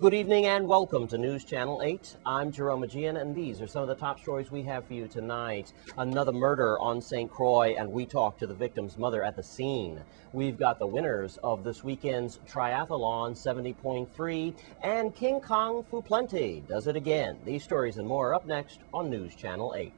Good evening and welcome to News Channel 8. I'm Jerome Aegean, and these are some of the top stories we have for you tonight. Another murder on St. Croix, and we talk to the victim's mother at the scene. We've got the winners of this weekend's Triathlon 70.3, and King Kong Fu Plenty does it again. These stories and more up next on News Channel 8.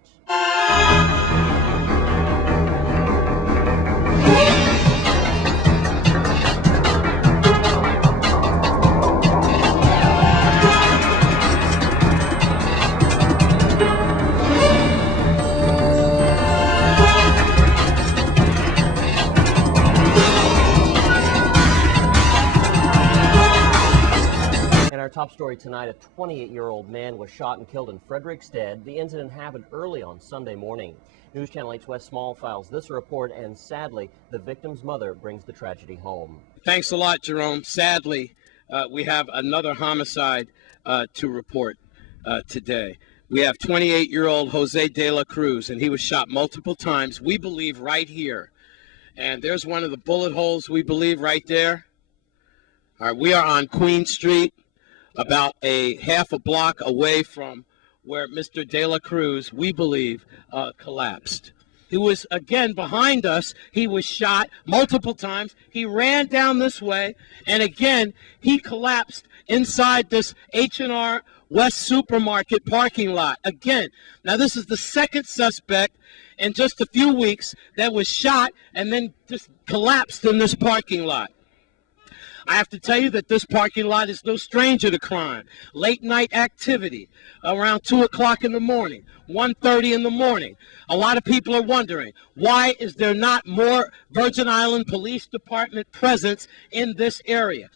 Our top story tonight, a 28-year-old man was shot and killed in Frederickstead. The incident happened early on Sunday morning. News Channel 8's West Small files this report, and sadly, the victim's mother brings the tragedy home. Thanks a lot, Jerome. Sadly, we have another homicide to report today. We have 28-year-old Jose de la Cruz, and he was shot multiple times, we believe, right here. And there's one of the bullet holes, we believe, right there. All right, we are on Queen Street, about a half a block away from where Mr. De La Cruz, we believe, collapsed. He was, again, behind us. He was shot multiple times. He ran down this way, and again, he collapsed inside this H&R West Supermarket parking lot. Again, now this is the second suspect in just a few weeks that was shot and then just collapsed in this parking lot. I have to tell you that this parking lot is no stranger to crime. Late night activity around 2 o'clock in the morning, 1:30 in the morning. A lot of people are wondering, why is there not more Virgin Island Police Department presence in this area?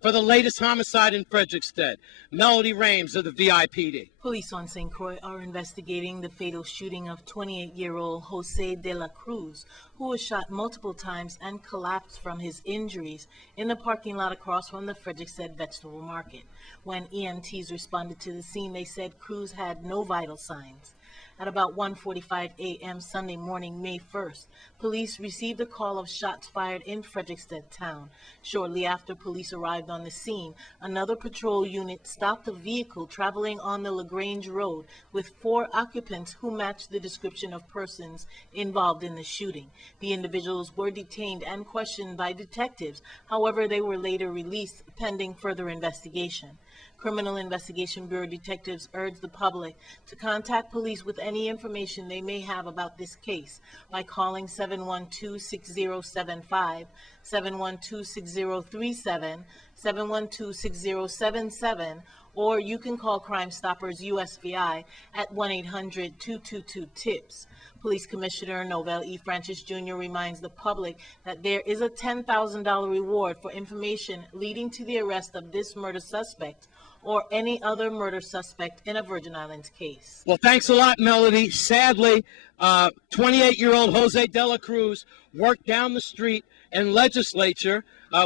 For the latest homicide in Frederickstead, Melody Rames of the VIPD. Police on St. Croix are investigating the fatal shooting of 28-year-old Jose de la Cruz, who was shot multiple times and collapsed from his injuries in the parking lot across from the Frederickstead Vegetable Market. When EMTs responded to the scene, they said Cruz had no vital signs. At about 1:45 a.m. Sunday morning, May 1st, police received a call of shots fired in Frederickstead town. Shortly after police arrived on the scene, another patrol unit stopped a vehicle traveling on the LaGrange Road with 4 occupants who matched the description of persons involved in the shooting. The individuals were detained and questioned by detectives. However, they were later released pending further investigation. Criminal Investigation Bureau detectives urge the public to contact police with any information they may have about this case by calling 712-6075, 712-6037, 712-6077, or you can call Crime Stoppers USVI at 1-800-222-TIPS. Police Commissioner Novell E. Francis Jr. reminds the public that there is a $10,000 reward for information leading to the arrest of this murder suspect or any other murder suspect in a Virgin Islands case. Well, thanks a lot, Melody. Sadly, 28-year-old Jose de la Cruz worked down the street in legislature.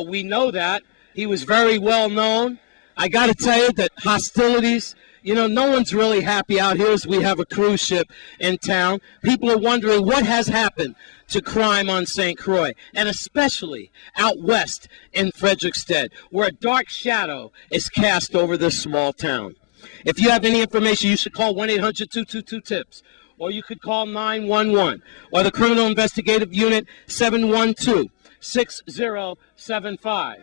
We know that. He was very well known. I got to tell you that hostilities, no one's really happy out here as we have a cruise ship in town. People are wondering what has happened to crime on St. Croix, and especially out west in Frederickstead, where a dark shadow is cast over this small town. If you have any information, you should call 1-800-222-TIPS, or you could call 911, or the Criminal Investigative Unit 712-6075.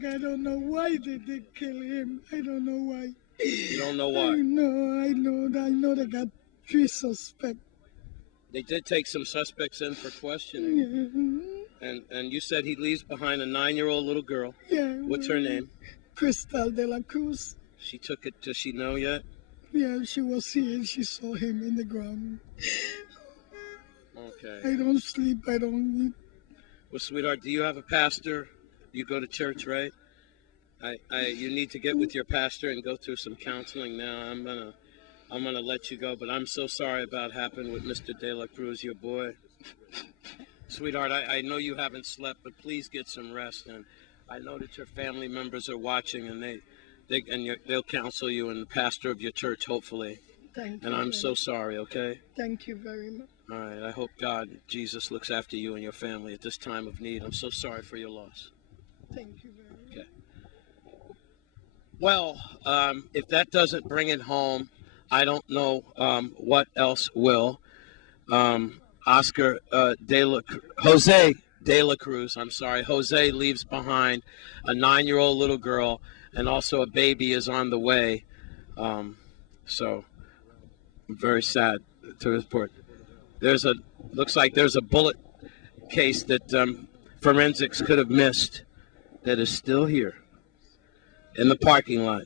I don't know why they did kill him. I don't know why. You don't know why? I know they got 3 suspects. They did take some suspects in for questioning. Yeah. And you said he leaves behind a 9-year-old little girl. Yeah. What's her name? Crystal de la Cruz. She took it. Does she know yet? Yeah, she was here. She saw him in the ground. Okay. I don't sleep. I don't eat. Well, sweetheart, do you have a pastor? You go to church, right? You need to get with your pastor and go through some counseling now. I'm gonna let you go, but I'm so sorry about what happened with Mr. De La Cruz, your boy. Sweetheart, I know you haven't slept, but please get some rest. And I know that your family members are watching, and they'll counsel you, and the pastor of your church, hopefully. Thank And you. I'm so sorry, okay? Thank you very much. All right, I hope God, Jesus, looks after you and your family at this time of need. I'm so sorry for your loss. Thank you very much. Okay. Well, if that doesn't bring it home, I don't know what else will. Jose De La Cruz, I'm sorry. Jose leaves behind a 9-year-old little girl, and also a baby is on the way. So I'm very sad to report. Looks like there's a bullet case that forensics could have missed that is still here in the parking lot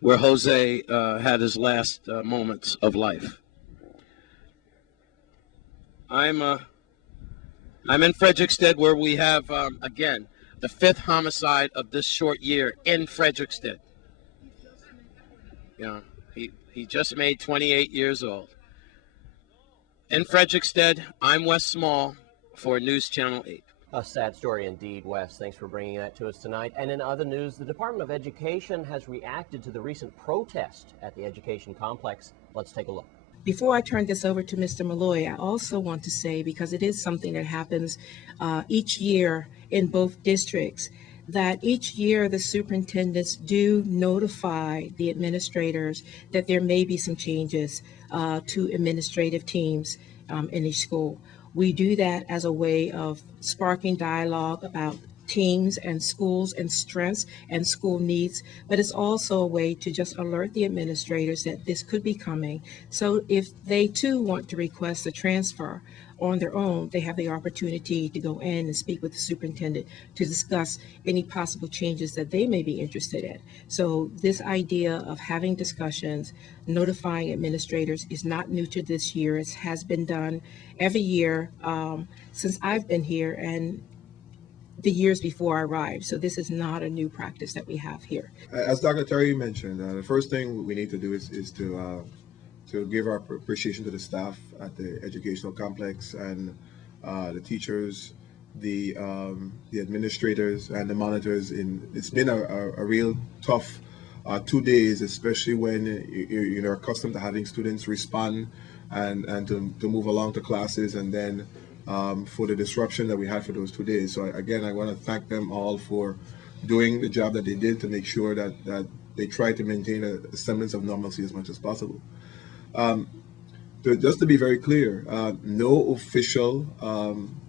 where Jose had his last moments of life. I'm in Frederiksted, where we have again the 5th homicide of this short year in Frederiksted. Yeah, he just made 28 years old. In Frederiksted, I'm Wes Small for News Channel 8. A sad story indeed, Wes. Thanks for bringing that to us tonight. And in other news, the Department of Education has reacted to the recent protest at the education complex. Let's take a look. Before I turn this over to Mr. Malloy, I also want to say, because it is something that happens each year in both districts, that each year the superintendents do notify the administrators that there may be some changes to administrative teams in each school. We do that as a way of sparking dialogue about teams and schools and strengths and school needs, but it's also a way to just alert the administrators that this could be coming. So if they too want to request a transfer on their own, they have the opportunity to go in and speak with the superintendent to discuss any possible changes that they may be interested in. So this idea of having discussions, notifying administrators is not new to this year. It has been done every year since I've been here and the years before I arrived. So this is not a new practice that we have here. As Dr. Terry mentioned, the first thing we need to do is to give our appreciation to the staff at the educational complex and the teachers, the administrators, and the monitors. It's been a real tough 2 days, especially when you're accustomed to having students respond and to move along to classes, and then for the disruption that we had for those 2 days. So again, I want to thank them all for doing the job that they did to make sure that they tried to maintain a semblance of normalcy as much as possible. Just to be very clear, no official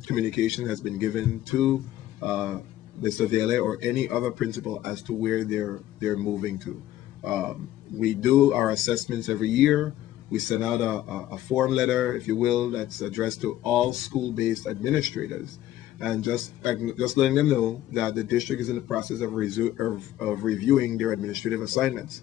communication has been given to Mr. Vele or any other principal as to where they're moving to. We do our assessments every year. We send out a form letter, if you will, that's addressed to all school-based administrators, and just letting them know that the district is in the process of reviewing their administrative assignments.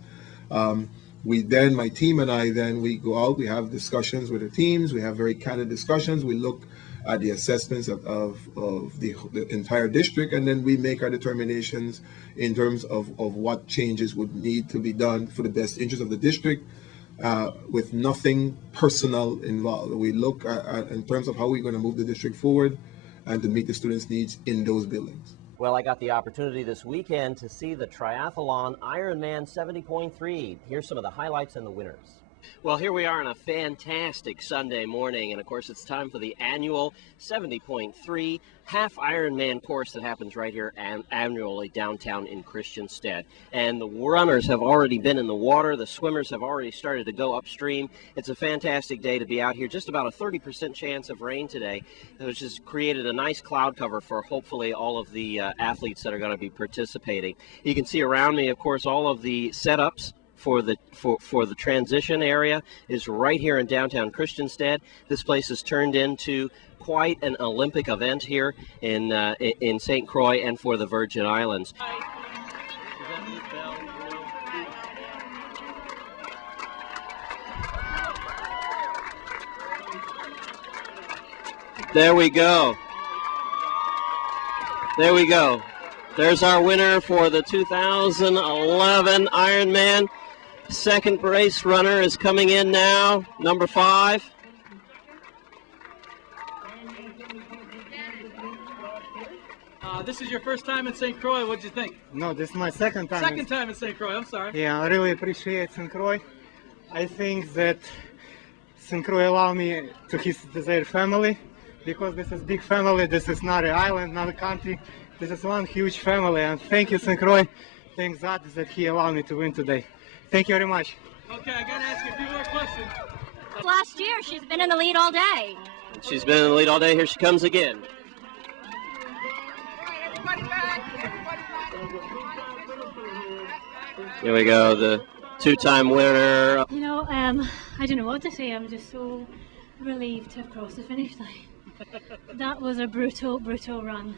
My team and I, then we go out, we have discussions with the teams, we have very candid discussions, we look at the assessments of the entire district, and then we make our determinations in terms of what changes would need to be done for the best interest of the district, with nothing personal involved. We look at in terms of how we're going to move the district forward and to meet the students' needs in those buildings. Well, I got the opportunity this weekend to see the triathlon Ironman 70.3. Here's some of the highlights and the winners. Well, here we are on a fantastic Sunday morning, and of course it's time for the annual 70.3 half Ironman course that happens right here annually downtown in Christiansted. And the runners have already been in the water, the swimmers have already started to go upstream. It's a fantastic day to be out here. Just about a 30% chance of rain today, which has created a nice cloud cover for hopefully all of the athletes that are going to be participating. You can see around me, of course, all of the setups for the transition area is right here in downtown Christiansted. This place has turned into quite an Olympic event here in St. Croix and for the Virgin Islands. There we go. There we go. There's our winner for the 2011 Ironman. Second race runner is coming in now, number 5. This is your first time in St. Croix. What'd you think? No, this is my second time. Second time in St. Croix. I'm sorry. Yeah, I really appreciate St. Croix. I think that St. Croix allowed me to visit their family because this is big family. This is not an island, not a country. This is one huge family. And thank you, St. Croix. Thank God that he allowed me to win today. Thank you very much. Okay, I gotta ask you a few more questions. Last year, she's been in the lead all day. She's been in the lead all day. Here she comes again. Here we go, the two-time winner. You know, I don't know what to say. I'm just so relieved to have crossed the finish line. That was a brutal, brutal run.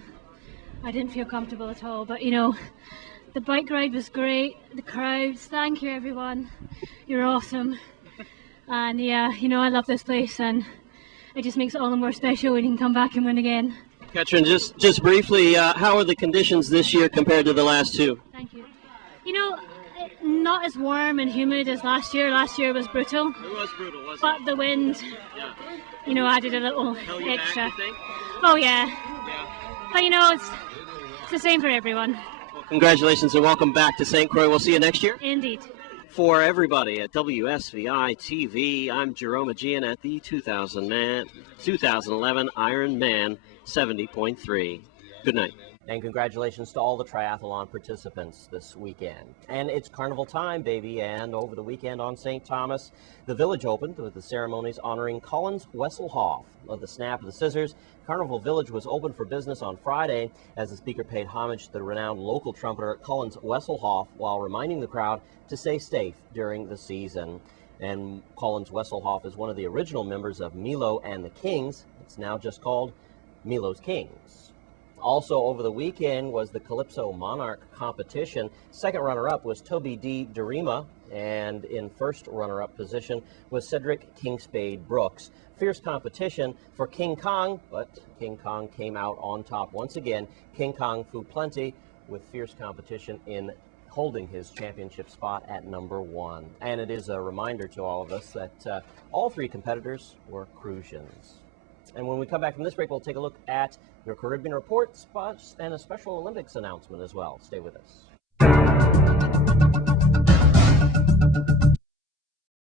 I didn't feel comfortable at all, but you know, the bike ride was great. The crowds, thank you everyone. You're awesome. And yeah, you know, I love this place and it just makes it all the more special when you can come back and win again. Katrin, just briefly, how are the conditions this year compared to the last two? Thank you. You know, not as warm and humid as last year. Last year was brutal. It was brutal, wasn't but the wind, you know, added a little extra. Back, you think? Oh yeah. But you know, it's the same for everyone. Well, congratulations and welcome back to St. Croix. We'll see you next year. Indeed. For everybody at WSVI TV, I'm Jerome Aegean at the 2011 Ironman 70.3. Good night. And congratulations to all the triathlon participants this weekend. And it's carnival time, baby, and over the weekend on St. Thomas, the village opened with the ceremonies honoring Collins Wesselhoff. Of the snap of the scissors, Carnival Village was open for business on Friday as the speaker paid homage to the renowned local trumpeter Collins Wesselhoff while reminding the crowd to stay safe during the season. And Collins Wesselhoff is one of the original members of Milo and the Kings. It's now just called Milo's Kings. Also over the weekend was the Calypso Monarch competition. Second runner-up was Toby D. Derima, and in first runner-up position was Cedric Kingspade Brooks. Fierce competition for King Kong, but King Kong came out on top once again. King Kong Fu Plenty with fierce competition in holding his championship spot at number 1. And it is a reminder to all of us that all three competitors were Crucians. And when we come back from this break, we'll take a look at your Caribbean Report spots and a Special Olympics announcement as well. Stay with us.